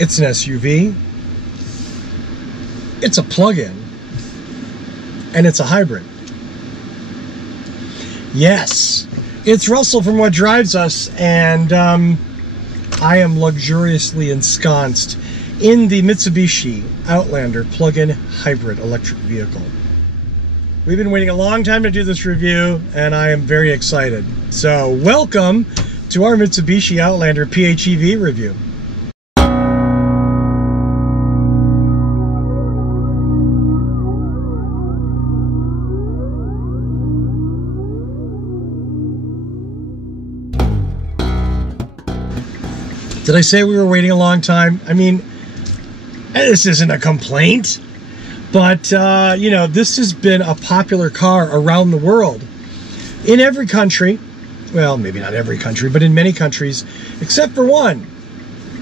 It's an SUV, it's a plug-in, and it's a hybrid. Yes, it's Russell from What Drives Us, and I am luxuriously ensconced in the Mitsubishi Outlander plug-in hybrid electric vehicle. We've been waiting a long time to do this review, and I am very excited. So welcome to our Mitsubishi Outlander PHEV review. Did I say we were waiting a long time? I mean, this isn't a complaint, but you know, this has been a popular car around the world. In every country, well, maybe not every country, but in many countries, except for one,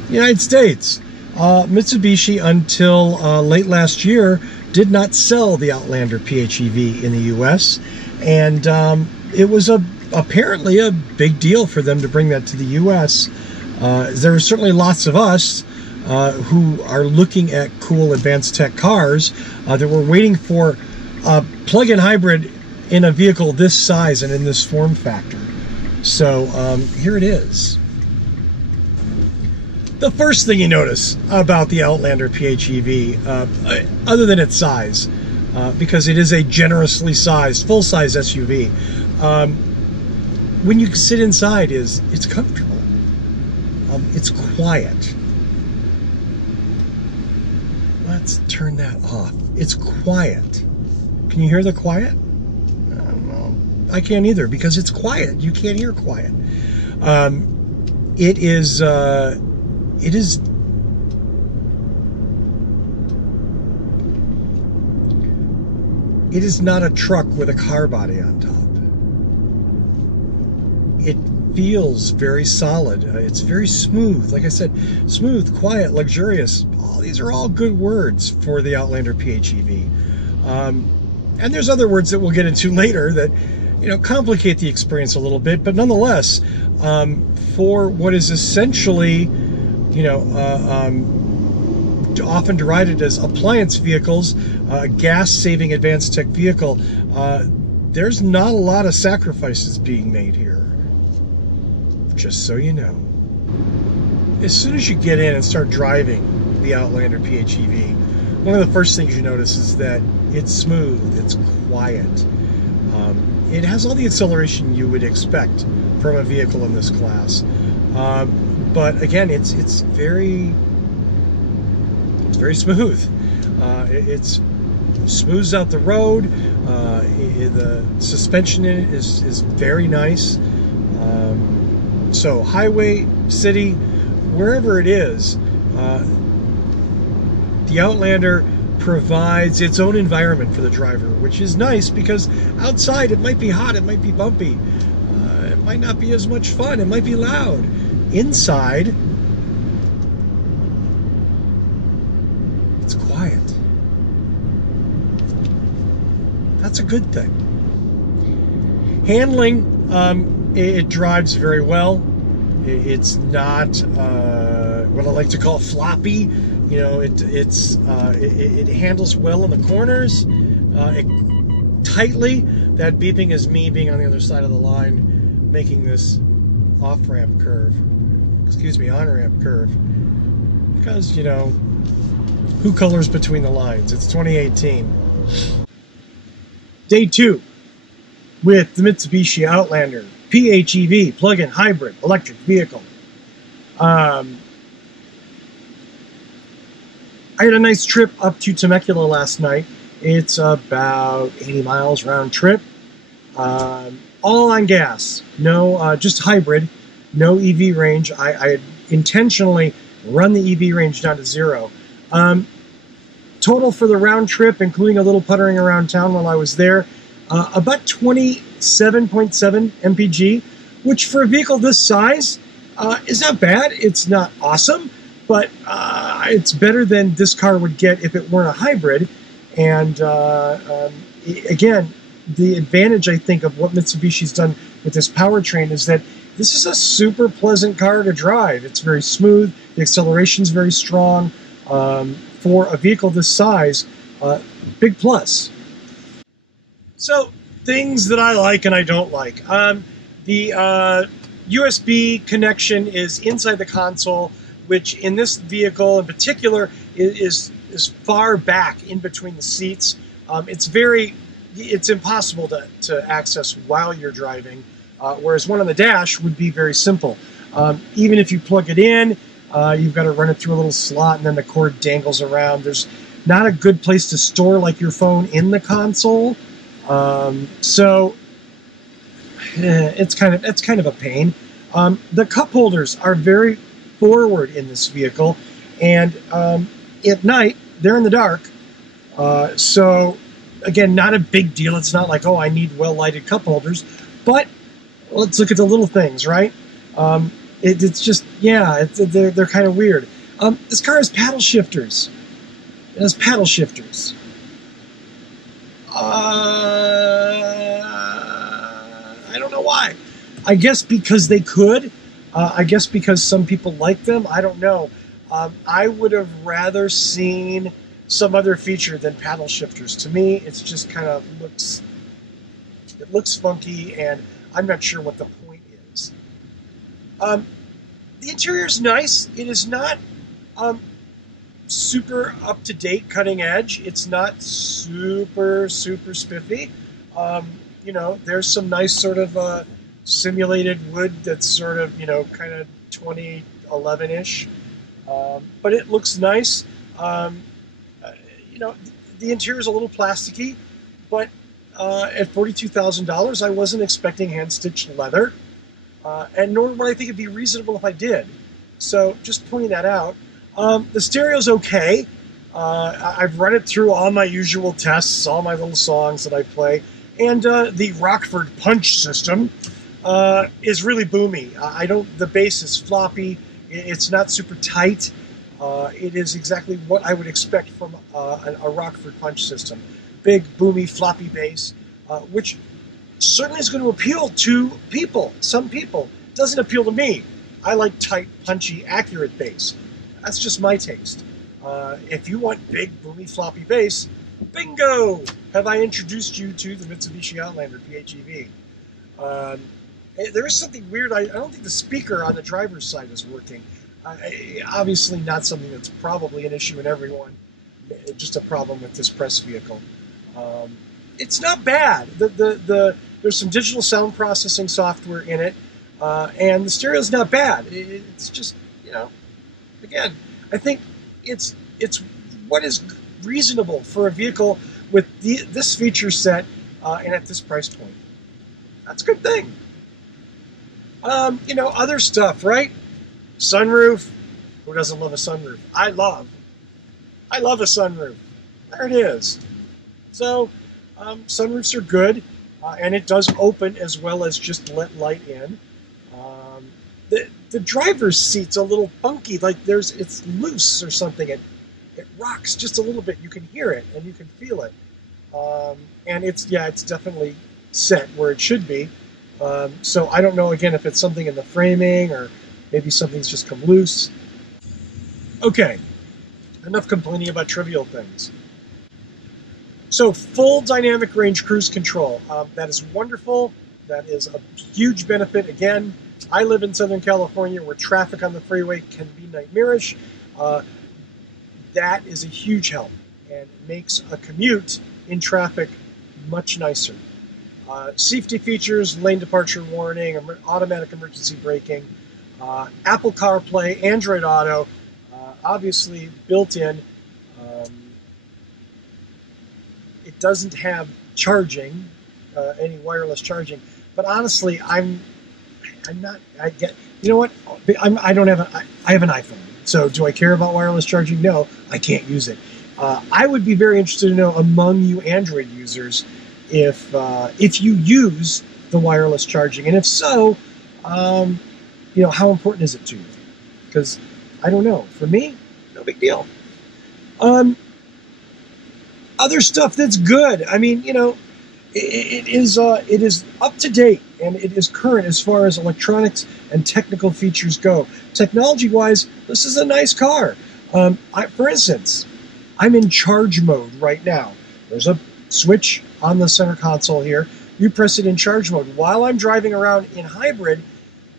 the United States. Mitsubishi, until late last year, did not sell the Outlander PHEV in the US, and it was apparently a big deal for them to bring that to the US. There are certainly lots of us who are looking at cool advanced tech cars that were waiting for a plug-in hybrid in a vehicle this size and in this form factor. So here it is. The first thing you notice about the Outlander PHEV, other than its size, because it is a generously sized, full-size SUV, when you sit inside, it's comfortable. It's quiet. Let's turn that off. It's quiet. Can you hear the quiet? I don't know. I can't either because it's quiet. You can't hear quiet. It is not a truck with a car body on top. It feels very solid. It's very smooth. Like I said, smooth, quiet, luxurious. These are all good words for the Outlander PHEV. And there's other words that we'll get into later that, you know, complicate the experience a little bit. But nonetheless, for what is essentially, you know, often derided as appliance vehicles, gas-saving advanced tech vehicle, there's not a lot of sacrifices being made here. Just so you know. As soon as you get in and start driving the Outlander PHEV, one of the first things you notice is that it's smooth, it's quiet. It has all the acceleration you would expect from a vehicle in this class. But again, it's very smooth. It smooths out the road. The suspension in it is very nice. So highway, city, wherever it is, the Outlander provides its own environment for the driver, which is nice because outside it might be hot, it might be bumpy, it might not be as much fun, it might be loud. Inside, it's quiet. That's a good thing. Handling, it drives very well. It's not what I like to call floppy. You know, it handles well in the corners, tightly. That beeping is me being on the other side of the line, making this off-ramp curve. Excuse me, on-ramp curve. Because, you know, who colors between the lines? It's 2018. Day 2 with the Mitsubishi Outlander PHEV plug-in hybrid electric vehicle. I had a nice trip up to Temecula last night. It's about 80 miles round trip, all on gas. No, just hybrid, no EV range. I had intentionally run the EV range down to 0. Total for the round trip, including a little puttering around town while I was there, about 27.7 mpg, which for a vehicle this size is not bad. It's not awesome, but it's better than this car would get if it weren't a hybrid. And again, the advantage, I think, of what Mitsubishi's done with this powertrain is that this is a super pleasant car to drive. It's very smooth. The acceleration's very strong. For a vehicle this size, big plus. So, things that I like and I don't like. The USB connection is inside the console, which in this vehicle in particular is far back in between the seats. It's impossible to access while you're driving, whereas one on the dash would be very simple. Even if you plug it in, you've got to run it through a little slot, and then the cord dangles around. There's not a good place to store like your phone in the console, so it's kind of a pain. The cup holders are very forward in this vehicle, and at night they're in the dark. So again, not a big deal. It's not like, oh, I need well-lighted cup holders, but let's look at the little things, right? It's just, yeah, they're kind of weird. This car has paddle shifters. It has paddle shifters. I don't know why. I guess because they could. I guess because some people like them. I don't know. I would have rather seen some other feature than paddle shifters. To me, it's just kind of looks funky, and I'm not sure what the point is. The interior is nice. It is not super up-to-date, cutting edge. It's not super spiffy. You know, there's some nice sort of simulated wood that's sort of, you know, kind of 2011-ish. But it looks nice. You know, the interior is a little plasticky, but at $42,000, I wasn't expecting hand-stitched leather, and nor would I think it'd be reasonable if I did. So just pointing that out. The stereo's okay. I've run it through all my usual tests, all my little songs that I play, and the Rockford Punch system is really boomy. The bass is floppy. It's not super tight. It is exactly what I would expect from a Rockford Punch system. Big, boomy, floppy bass, which certainly is going to appeal to people. Some people. It doesn't appeal to me. I like tight, punchy, accurate bass. That's just my taste. If you want big, boomy, floppy bass, bingo! Have I introduced you to the Mitsubishi Outlander PHEV? There is something weird. I don't think the speaker on the driver's side is working. Obviously not something that's probably an issue in everyone, just a problem with this press vehicle. It's not bad. There's some digital sound processing software in it, and the stereo's not bad. It's just, you know, again, I think it's what is reasonable for a vehicle with this feature set and at this price point. That's a good thing. You know, other stuff, right? Sunroof. Who doesn't love a sunroof? I love a sunroof. There it is. So, sunroofs are good, and it does open as well as just let light in. The driver's seat's a little funky, like it's loose or something. It rocks just a little bit. You can hear it and you can feel it. And it's definitely set where it should be. So I don't know, again, if it's something in the framing or maybe something's just come loose. Okay, enough complaining about trivial things. So full dynamic range cruise control. That is wonderful. That is a huge benefit. Again, I live in Southern California where traffic on the freeway can be nightmarish. That is a huge help and makes a commute in traffic much nicer. Safety features, lane departure warning, automatic emergency braking, Apple CarPlay, Android Auto, obviously built in. It doesn't have charging, any wireless charging, but honestly, I have an iPhone. So do I care about wireless charging? No, I can't use it. I would be very interested to know among you Android users if you use the wireless charging, and if so, you know, how important is it to you? Because I don't know. For me, no big deal. Other stuff that's good. I mean, you know, it is up to date, and it is current as far as electronics and technical features go. Technology-wise, this is a nice car. For instance, I'm in charge mode right now. There's a switch on the center console here. You press it in charge mode. While I'm driving around in hybrid,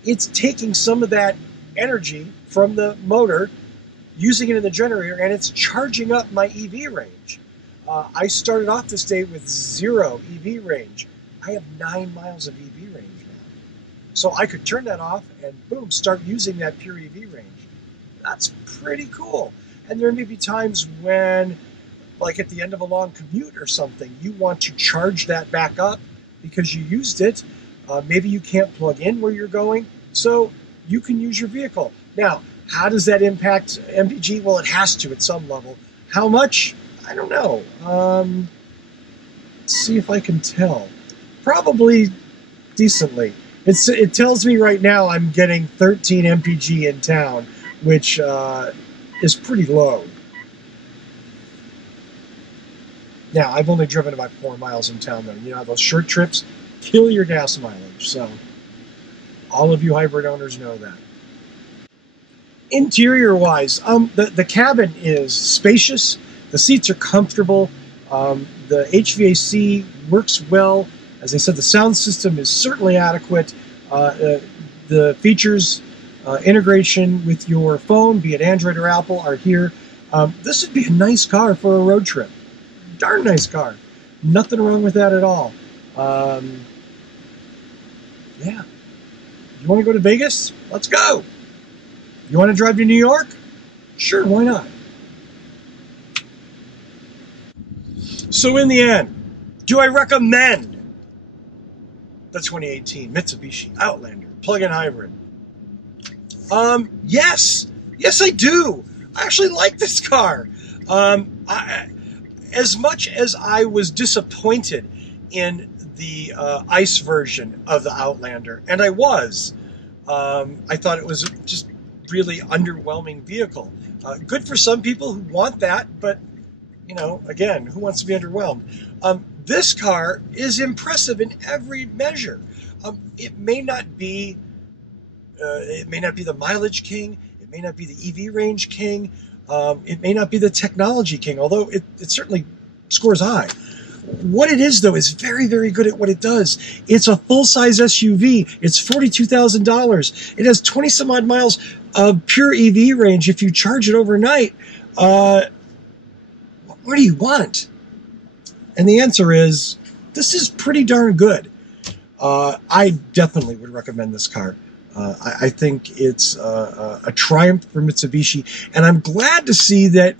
it's taking some of that energy from the motor, using it in the generator, and it's charging up my EV range. I started off this day with 0 EV range. I have 9 miles of EV range now. So I could turn that off and boom, start using that pure EV range. That's pretty cool. And there may be times when, like at the end of a long commute or something, you want to charge that back up because you used it. Maybe you can't plug in where you're going, so you can use your vehicle. Now, how does that impact MPG? Well, it has to at some level. How much? I don't know. Let's see if I can tell. Probably decently. It tells me right now I'm getting 13 MPG in town, which is pretty low. Now, I've only driven about 4 miles in town, though. You know, those short trips kill your gas mileage. So all of you hybrid owners know that. Interior-wise, the cabin is spacious. The seats are comfortable. The HVAC works well. As I said, the sound system is certainly adequate. The features, integration with your phone, be it Android or Apple, are here. This would be a nice car for a road trip. Darn nice car. Nothing wrong with that at all. Yeah. You want to go to Vegas? Let's go. You want to drive to New York? Sure, why not? So in the end, do I recommend the 2018 Mitsubishi Outlander plug-in hybrid? Yes. Yes, I do. I actually like this car. As much as I was disappointed in the ICE version of the Outlander, and I was, I thought it was just really underwhelming vehicle. Good for some people who want that, but you know, again, who wants to be underwhelmed? This car is impressive in every measure. It may not be the mileage king. It may not be the EV range king. It may not be the technology king, although it certainly scores high. What it is, though, is very, very good at what it does. It's a full-size SUV. It's $42,000. It has 20-some-odd miles of pure EV range if you charge it overnight. What do you want? And the answer is, this is pretty darn good. I definitely would recommend this car. I think it's a triumph for Mitsubishi, and I'm glad to see that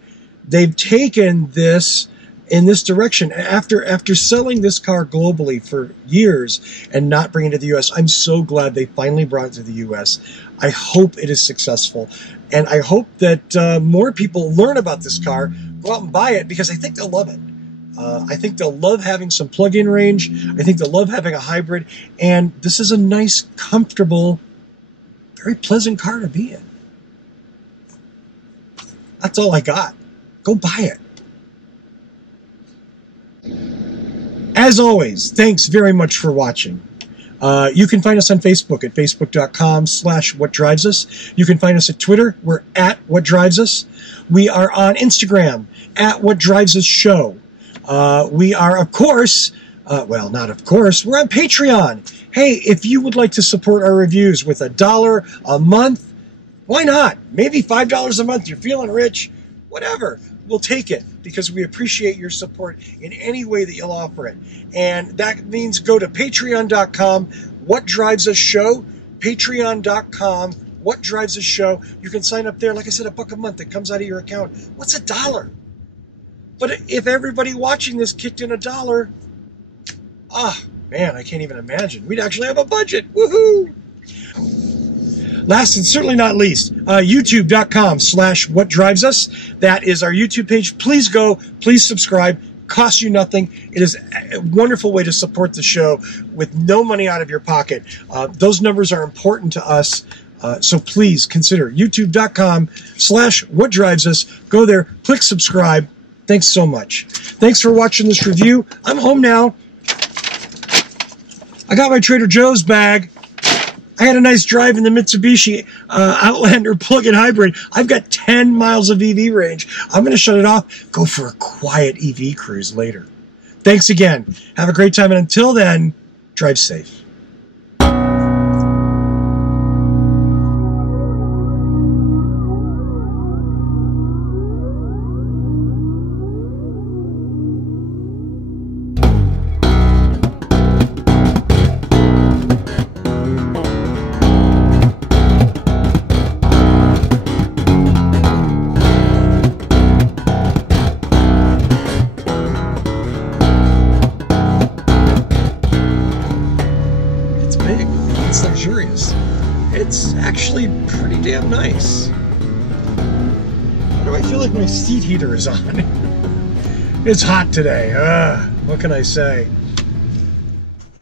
they've taken this in this direction. After selling this car globally for years and not bringing it to the U.S., I'm so glad they finally brought it to the U.S. I hope it is successful, and I hope that more people learn about this car, go out and buy it, because I think they'll love it. I think they'll love having some plug-in range. I think they'll love having a hybrid, and this is a nice, comfortable, very pleasant car to be in. That's all I got. Go buy it. As always, thanks very much for watching. You can find us on Facebook at facebook.com/whatdrivesus. You can find us at Twitter. We're at whatdrivesus. We are on Instagram at whatdrivesusshow. We are, of course, well, not of course, we're on Patreon. Hey, if you would like to support our reviews with $1 a month, why not? Maybe $5 a month. You're feeling rich, whatever. We'll take it, because we appreciate your support in any way that you'll offer it. And that means go to patreon.com, What Drives Us Show, patreon.com, What Drives Us Show. You can sign up there. Like I said, $1 a month that comes out of your account. What's $1? But if everybody watching this kicked in $1, man, I can't even imagine. We'd actually have a budget. Woohoo! Last and certainly not least, youtube.com/whatdrivesus. That is our YouTube page. Please go. Please subscribe. Costs you nothing. It is a wonderful way to support the show with no money out of your pocket. Those numbers are important to us. So please consider youtube.com/whatdrivesus. Go there. Click subscribe. Thanks so much. Thanks for watching this review. I'm home now. I got my Trader Joe's bag. I had a nice drive in the Mitsubishi Outlander plug-in hybrid. I've got 10 miles of EV range. I'm going to shut it off, go for a quiet EV cruise later. Thanks again. Have a great time, and until then, drive safe. It's luxurious. It's actually pretty damn nice. Why do I feel like my seat heater is on? It's hot today. What can I say?